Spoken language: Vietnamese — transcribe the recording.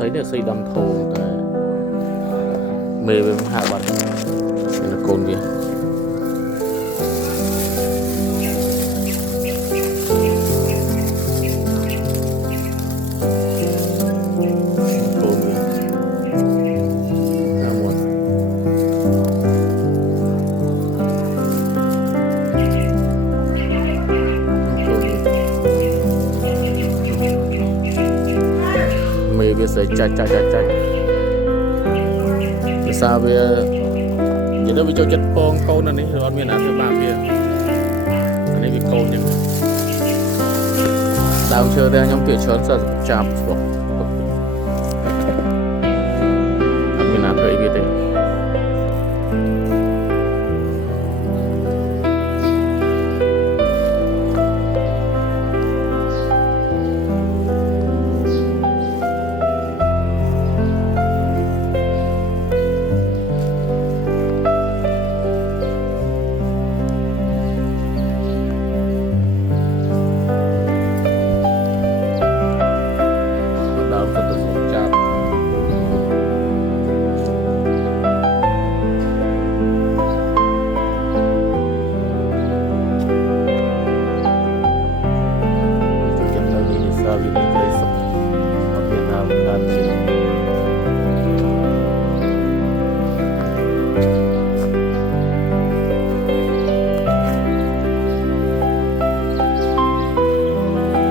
sấy để xây đầm thổ tại mê với hạ bật là cồn kia mê với sấy chạy sao bây giờ chỉ nó bị cho chất phong câu này rồi miền Nam cho ba kia anh ấy bị câu nhỉ đào chơi đây nhóm tuyển chọn sao chạm